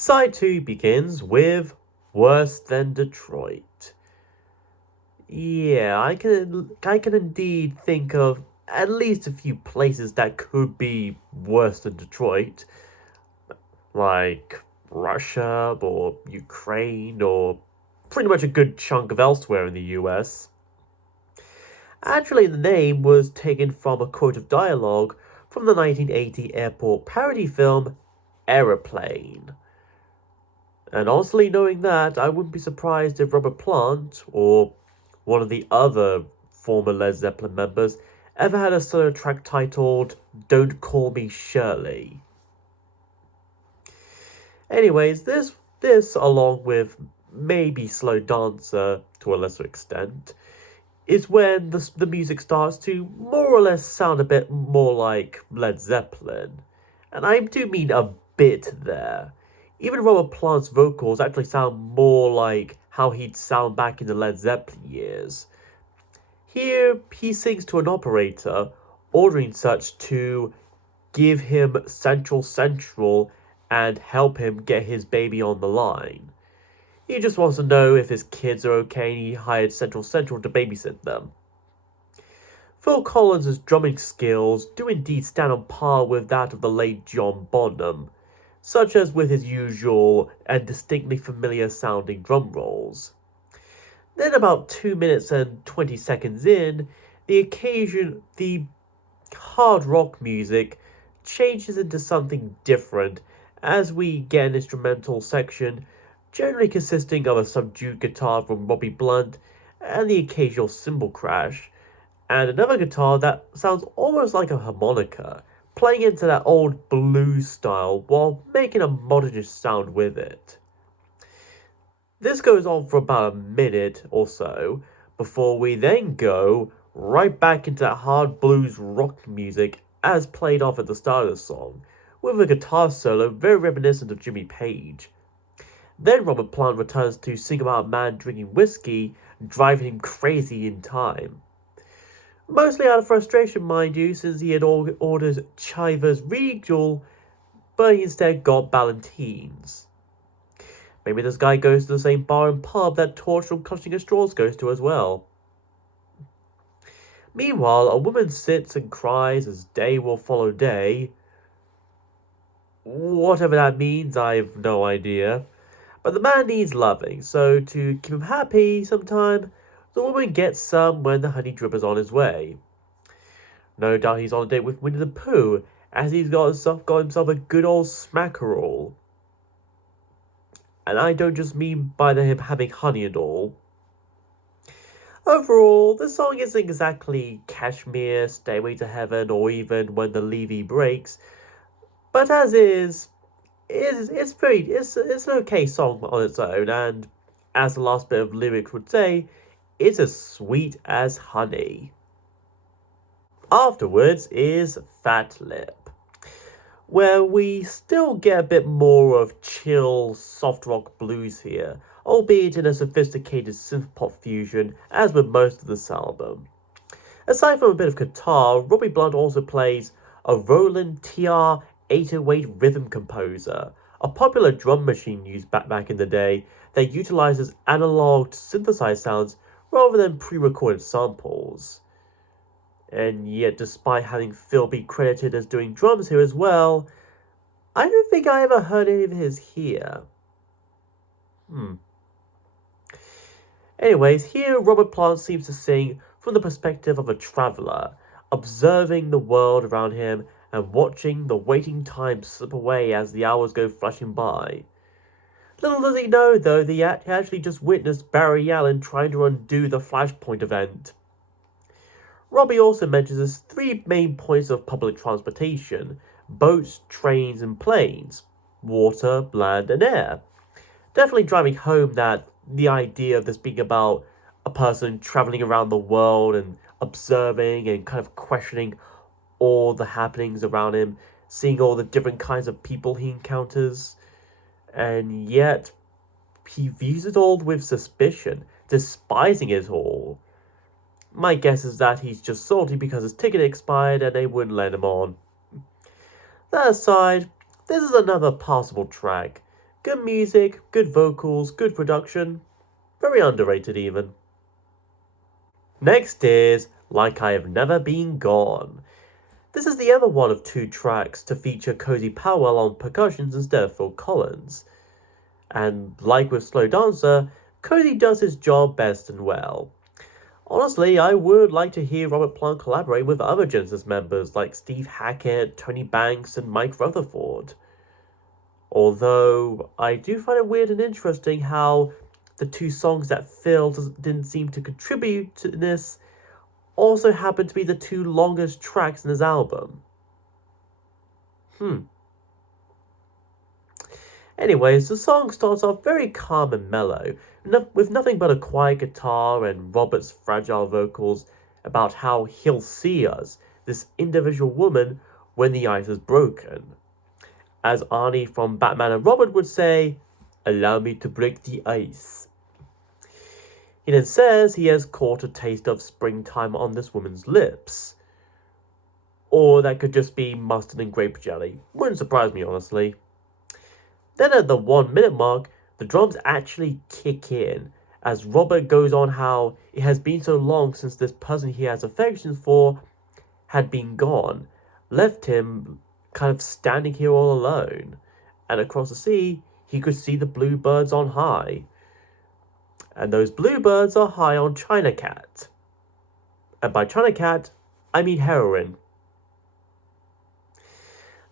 Side 2 begins with Worse Than Detroit. Yeah, I can indeed think of at least a few places that could be worse than Detroit, like Russia or Ukraine or pretty much a good chunk of elsewhere in the US. Actually, the name was taken from a quote of dialogue from the 1980 airport parody film Aeroplane. And honestly, knowing that, I wouldn't be surprised if Robert Plant, or one of the other former Led Zeppelin members, ever had a solo track titled Don't Call Me Shirley. Anyways, this along with maybe Slow Dancer to a lesser extent, is when the music starts to more or less sound a bit more like Led Zeppelin. And I do mean a bit there. Even Robert Plant's vocals actually sound more like how he'd sound back in the Led Zeppelin years. Here, he sings to an operator, ordering such to give him Central and help him get his baby on the line. He just wants to know if his kids are okay and he hired Central to babysit them. Phil Collins' drumming skills do indeed stand on par with that of the late John Bonham, such as with his usual and distinctly familiar sounding drum rolls. Then about 2 minutes and 20 seconds in, the hard rock music changes into something different as we get an instrumental section generally consisting of a subdued guitar from Robbie Blunt and the occasional cymbal crash, and another guitar that sounds almost like a harmonica, playing into that old blues style while making a modernist sound with it. This goes on for about a minute or so before we then go right back into that hard blues rock music as played off at the start of the song, with a guitar solo very reminiscent of Jimmy Page. Then Robert Plant returns to sing about a man drinking whiskey, driving him crazy in time. Mostly out of frustration, mind you, since he had ordered Chivas Regal, but he instead got Ballantines. Maybe this guy goes to the same bar and pub that Torch from Clutching at Straws goes to as well. Meanwhile, a woman sits and cries as day will follow day. Whatever that means, I have no idea. But the man needs loving, so to keep him happy sometime, the woman gets some when the honey dripper's on his way. No doubt he's on a date with Winnie the Pooh, as he's got himself a good old smackerel. And I don't just mean by him having honey and all. Overall, the song isn't exactly Kashmir, Stairway to Heaven, or even When the Levee Breaks, but as is, it's an okay song on its own, and as the last bit of lyrics would say, it's as sweet as honey. Afterwards is Fat Lip, where we still get a bit more of chill, soft rock blues here, albeit in a sophisticated synth pop fusion, as with most of this album. Aside from a bit of guitar, Robbie Blunt also plays a Roland TR 808 rhythm composer, a popular drum machine used back in the day that utilizes analog synthesized sounds rather than pre-recorded samples. And yet, despite having Phil be credited as doing drums here as well, I don't think I ever heard any of his here. Anyways, here Robert Plant seems to sing from the perspective of a traveller, observing the world around him and watching the waiting time slip away as the hours go flashing by. Little does he know, though, that he actually just witnessed Barry Allen trying to undo the Flashpoint event. Robbie also mentions his three main points of public transportation: boats, trains, and planes, water, land, and air. Definitely driving home that the idea of this being about a person traveling around the world and observing and kind of questioning all the happenings around him, seeing all the different kinds of people he encounters, and yet he views it all with suspicion, despising it all. My guess is that he's just salty because his ticket expired and they wouldn't let him on. That aside, this is another passable track, Good music, good vocals, good production. Very underrated even. Next is Like I Have Never Been Gone. This is the other one of two tracks to feature Cozy Powell on percussions instead of Phil Collins. And like with Slow Dancer, Cozy does his job best and well. Honestly, I would like to hear Robert Plant collaborate with other Genesis members like Steve Hackett, Tony Banks, and Mike Rutherford. Although, I do find it weird and interesting how the two songs that Phil didn't seem to contribute to this also happen to be the two longest tracks in his album. Anyways, the song starts off very calm and mellow, with nothing but a quiet guitar and Robert's fragile vocals about how he'll see us, this individual woman, when the ice is broken. As Arnie from Batman and Robin would say, allow me to break the ice. He then says he has caught a taste of springtime on this woman's lips. Or that could just be mustard and grape jelly. Wouldn't surprise me, honestly. Then at the 1 minute mark, the drums actually kick in, as Robert goes on how it has been so long since this person he has affections for had been gone, left him kind of standing here all alone. And across the sea, he could see the bluebirds on high. And those bluebirds are high on China Cat. And by China Cat, I mean heroin.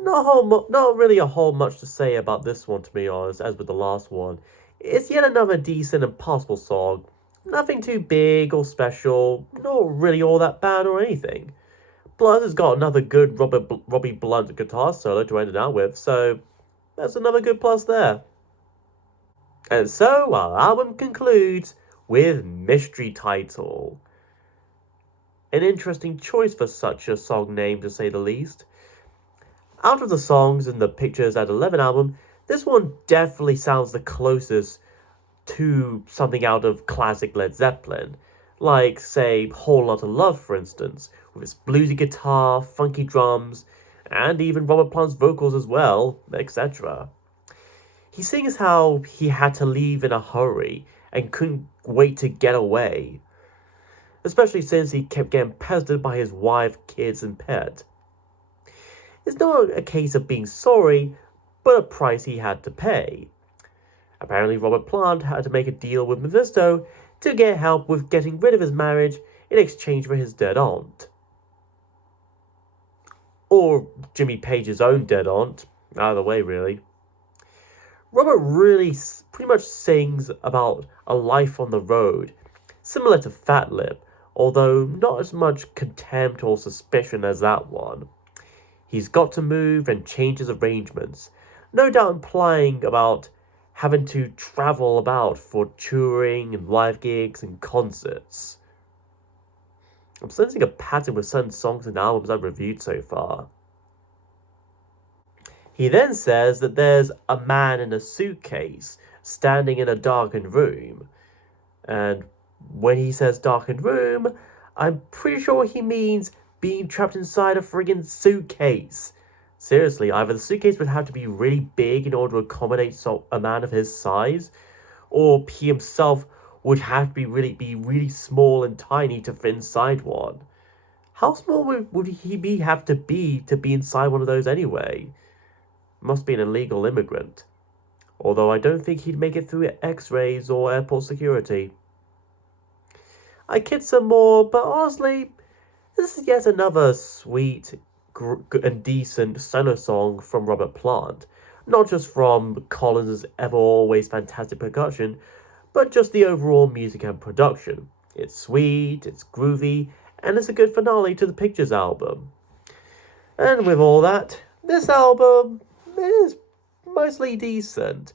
Not really a whole much to say about this one, to be honest, as with the last one. It's yet another decent and passable song. Nothing too big or special, not really all that bad or anything. Plus, it's got another good Robbie Blunt guitar solo to end it out with, so that's another good plus there. And so our album concludes with Mystery Title. An interesting choice for such a song name, to say the least. Out of the songs and the Pictures at 11 album, this one definitely sounds the closest to something out of classic Led Zeppelin. Like, say, Whole Lotta Love, for instance, with its bluesy guitar, funky drums, and even Robert Plant's vocals as well, etc. He sings how he had to leave in a hurry and couldn't wait to get away, especially since he kept getting pestered by his wife, kids, and pet. It's not a case of being sorry, but a price he had to pay. Apparently, Robert Plant had to make a deal with Mephisto to get help with getting rid of his marriage in exchange for his dead aunt. Or Jimmy Page's own dead aunt, either way, really. Robert really pretty much sings about a life on the road, similar to Fat Lip, although not as much contempt or suspicion as that one. He's got to move and change his arrangements, no doubt implying about having to travel about for touring and live gigs and concerts. I'm sensing a pattern with certain songs and albums I've reviewed so far. He then says that there's a man in a suitcase standing in a darkened room. And when he says darkened room, I'm pretty sure he means being trapped inside a friggin' suitcase. Seriously, either the suitcase would have to be really big in order to accommodate a man of his size, or he himself would have to be really small and tiny to fit inside one. How small would he have to be inside one of those anyway? Must be an illegal immigrant. Although I don't think he'd make it through X-rays or airport security. I kid some more, but honestly, this is yet another sweet and decent solo song from Robert Plant. Not just from Collins' ever always fantastic percussion, but just the overall music and production. It's sweet, it's groovy, and it's a good finale to the Pictures album. And with all that, this album is mostly decent.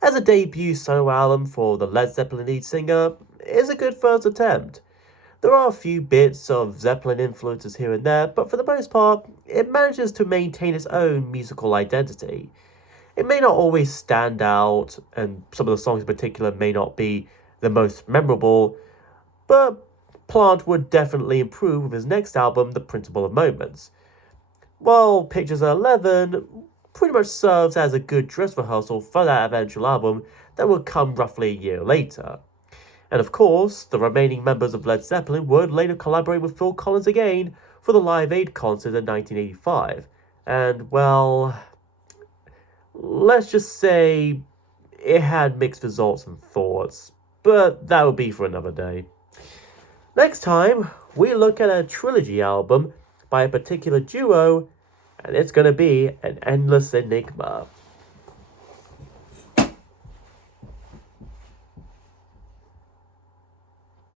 As a debut solo album for the Led Zeppelin lead singer, it's a good first attempt. There are a few bits of Zeppelin influences here and there, but for the most part, it manages to maintain its own musical identity. It may not always stand out, and some of the songs in particular may not be the most memorable, but Plant would definitely improve with his next album, The Principle of Moments. While Pictures at 11 pretty much serves as a good dress rehearsal for that eventual album that would come roughly a year later. And of course, the remaining members of Led Zeppelin would later collaborate with Phil Collins again for the Live Aid concert in 1985. And, well, let's just say it had mixed results and thoughts, but that would be for another day. Next time, we look at a trilogy album by a particular duo, and it's going to be an endless enigma.